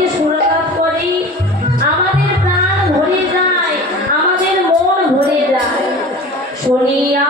সঙ্গে সুরালাপ করি আমাদের প্রাণ ভরে যায়, আমাদের মন ভরে যায়। শুনিয়া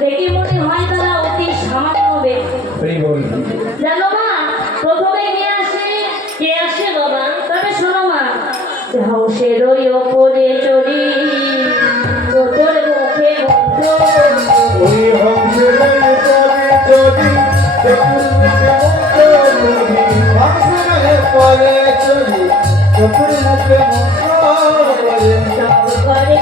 দেখে মনে হয় তারা অতি সামান্য ব্যক্তি। জানো মা, প্রথমে কে আসে বাবা? তবে শোনো মা, হংসের ওই ওপরে চড়ি তোর মুখে মন্ত্র, ওই হংসের ওপরে চড়ি তোর মুখে মন্ত্র, হংসের ওপরে চড়ি তোর মুখে মন্ত্র, সব করে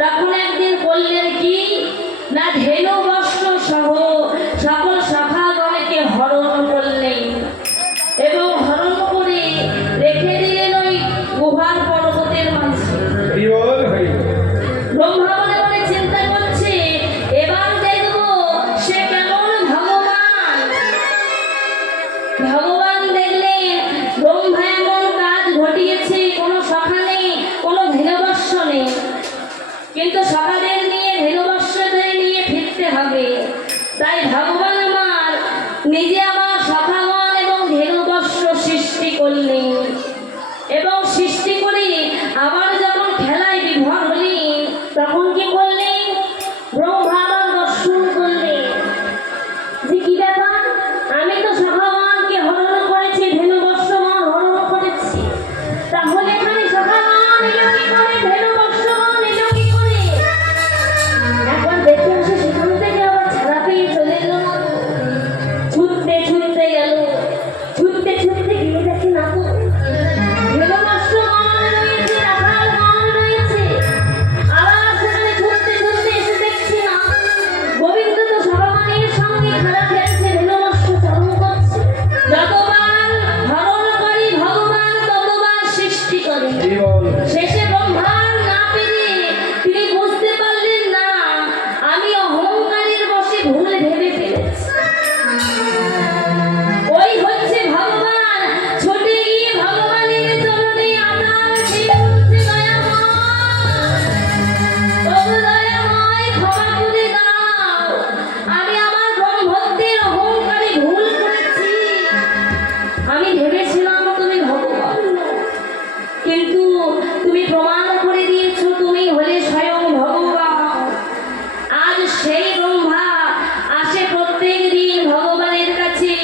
তখন একদিন বললেন কি না, ধেনু বস্ত্র সহ সকল শাখাগণকে হরণ করলেন এবং হরণ করে রেখে দিলেন ওই গুহার পর্বতের মাঝে। ব্রহ্মা মনে মনে চিন্তা করছে, এবার দেখবো সে কেমন ভগবান। ভগবান দেখলেন ব্রহ্মা এমন কাজ ঘটিয়েছে, কোনো শাখা নেই, কোনো ধেনুবস্ত্র নেই, কিন্তু তাই ভগবান আমার নিজে আমার সখাগণ এবং ধেনুবস্ত্র সৃষ্টি করলেন এবং সৃষ্টি করে আবার যখন খেলায় বিভোর হলেন তখন কি করলেন? ব্রহ্মা আবার দর্শন করলেন যে কি ব্যাপার, আমি তো সখাগণকে হরণ করেছি, ধেনুবস্ত্রগণ হরণ করেছি, তাহলে এখানে সখাগণ এলো কি করে, ধেনুবস্ত্রগণ এলো কি করে? একবার দেখে আসে, সেখান থেকে আবার ছাড়া পেয়ে চলে এলো। ছুটতে ছুটতে গেল, ছুটতে ছুটতে গিয়ে দেখে না তো ধেনুবস্ত্রগণ রয়েছে, রাখালগণ রয়েছে। আবার সেখানে ছুটতে ছুটতে এসে দেখছি না গোবিন্দ তো সখাগণের সঙ্গে খেলা খেলছে, ধেনুবস্ত্র চালু করছে। যতবার হরণ করি ভগবান ততবার সৃষ্টি করে। শেষে ব্রহ্মার না পেরে তিনি বুঝতে পারলেন না আমি অহংকারের বশে ভুল ভেবে ফেলেছি। ওই হচ্ছে ভগবান, ছুটে গিয়ে ভগবানের চরণে আতাল খেয়ে বলছে, তবু দয়াময় ক্ষমা করে দাও, আমি আমার ব্রহ্মত্বের অহংকারে ভুল করেছি। আমি ভেবেছিলাম তুমি ভগবান, কিন্তু তুমি প্রমাণ করে দিয়েছো তুমি হলে স্বয়ং ভগবান। আজ সেই ব্রহ্মা আসে প্রত্যেক দিন ভগবানের কাছে,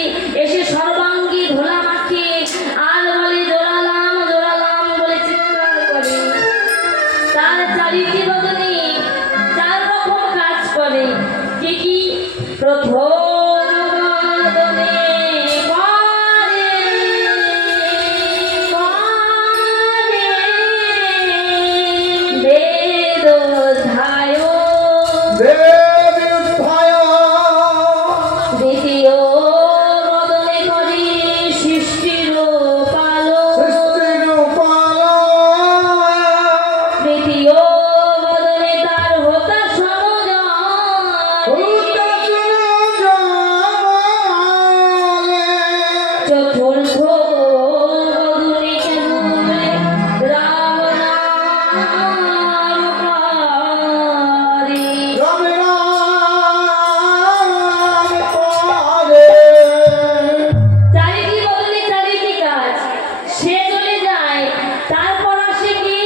এসে সর্বাঙ্গে ধোলা মাখে আর বলে জোড়ালাম জোড়ালাম বলে চিৎকার করে। তার চারিটি বদনে 4 রকম কাজ করে। কি কি? প্রথম বদনে করে বেদোধায়, দ্বিতীয় বদনে করে সৃষ্টির পালন, তৃতীয় বদনে তার হোতা চতুর্থ বদনে কেবল রাম নাম করে। চারিটি বদনে চারিটি কাজ। সে চলে যায়, তারপর আসে কি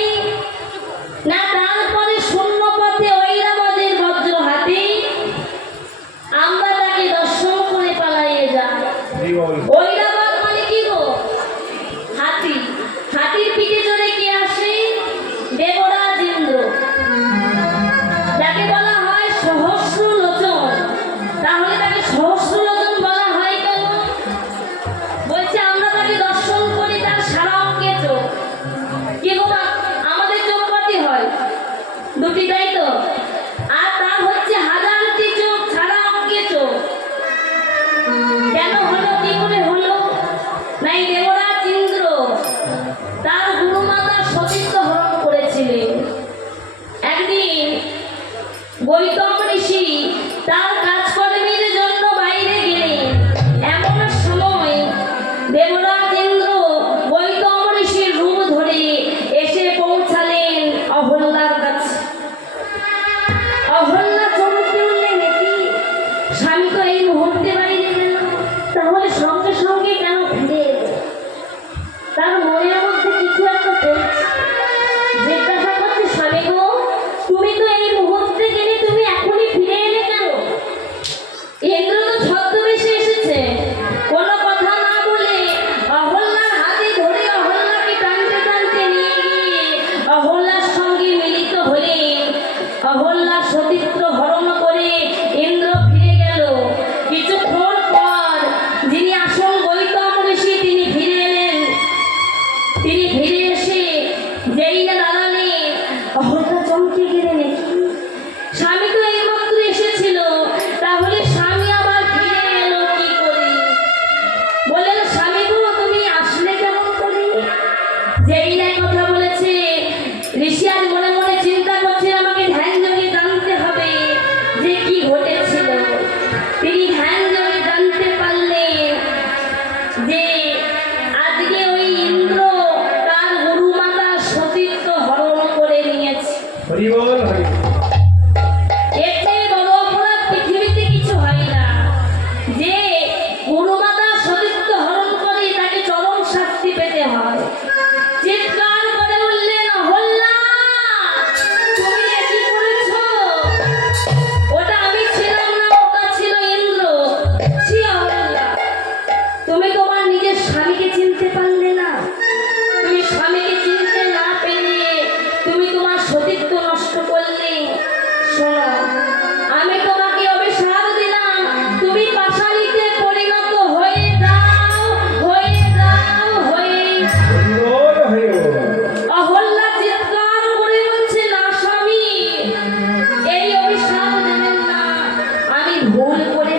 না, তারপরে শূন্য পথে ঐরাবতের বজ্র হাতে আমরা তাকে দর্শন করে পালাইয়ে যাই। ঐরাবত মানে কি গো? হাতি। হাতির পিঠে চড়ে কে আসে? দেবরাজ ইন্দ্র, যাকে বলা হয় সহস্র লোচন। তাহলে তাকে সহস্র লোচন বলা হয় কেন? বলছে আমরা তাকে দর্শন করি তার সারা অঙ্গে চোখ। কি গো, আমাদের চোখ কটি হয়? 2টি, তাই তো? আর তার হচ্ছে 1000টি চোখ, সারা অঙ্গে চোখ। কেন হলো, কি করে হলো? নাই দেবরাজ ইন্দ্র তার গুরুমাতার সতীত্ব হরণ করেছিলেন। একদিন গৌতম ঋষি তার কাজকর্মের জন্য বাইরে গেলেন। এমন সময় দেবরাজ ইন্দ্র গৌতম ঋষির রূপ ধরে এসে পৌঁছালেন অহল্যার কাছে। অহল্যা চমকে উঠলেন, নাকি স্বামী তো এই মুহূর্তে বাইরে গেল, তাহলে সঙ্গে সঙ্গে কেন ফিরে এলো? তার মনের মধ্যে কিছু একটা চলছে। জিজ্ঞাসা করছে, স্বামী গো, তুমি তো এই মুহূর্তে গেলে, তুমি এখনই ফিরে এলে কেন? ইন্দ্র তো ছদ্মবেশে এসেছে। কোনো কথা না বলে অহল্যার হাতে ধরে অহল্যাকে টানতে টানতে নিয়ে গিয়ে অহল্যার সঙ্গে মিলিত হলেন। অহল্যার সতীত্ব হরণ করে ইন্দ্র ফিরে গেল। কিছুক্ষণ পর যিনি আসল গৌতম ঋষি তিনি ফিরে এলেন। তিনি ফিরে এসে যেই না দাঁড়ালেন, অহল্যা চমকে গেলেন, নাকি স্বামী তো এইমাত্র এসেছিল, তাহলে স্বামী আবার যে গুরুমাতা সতীত্ব হরণ করে তাকে চরম শাস্তি পেতে হয়। চিৎকার করে উঠলেন, হল্লা তুমি এ কি করেছো? ওটা আমি ছিলাম না, ওটা ছিল ইন্দ্র। ছি হল্লা, তুমি তোমার নিজের স্বামীকে চিনতে পারলে না? তুমি স্বামীকে চিনতে না পেরে তুমি তোমার সতীত্ব নষ্ট করলে। শোনো, আমি তোমাকে অভিশাপ দিলাম, তুমি পাষাণীতে পরিণত হয়ে যাও, হয়ে যাও, হয়ে অহল্যা চিৎকার করে বলছে, না স্বামী, এই অভিশাপ দেবেন না, আমি ভুল করে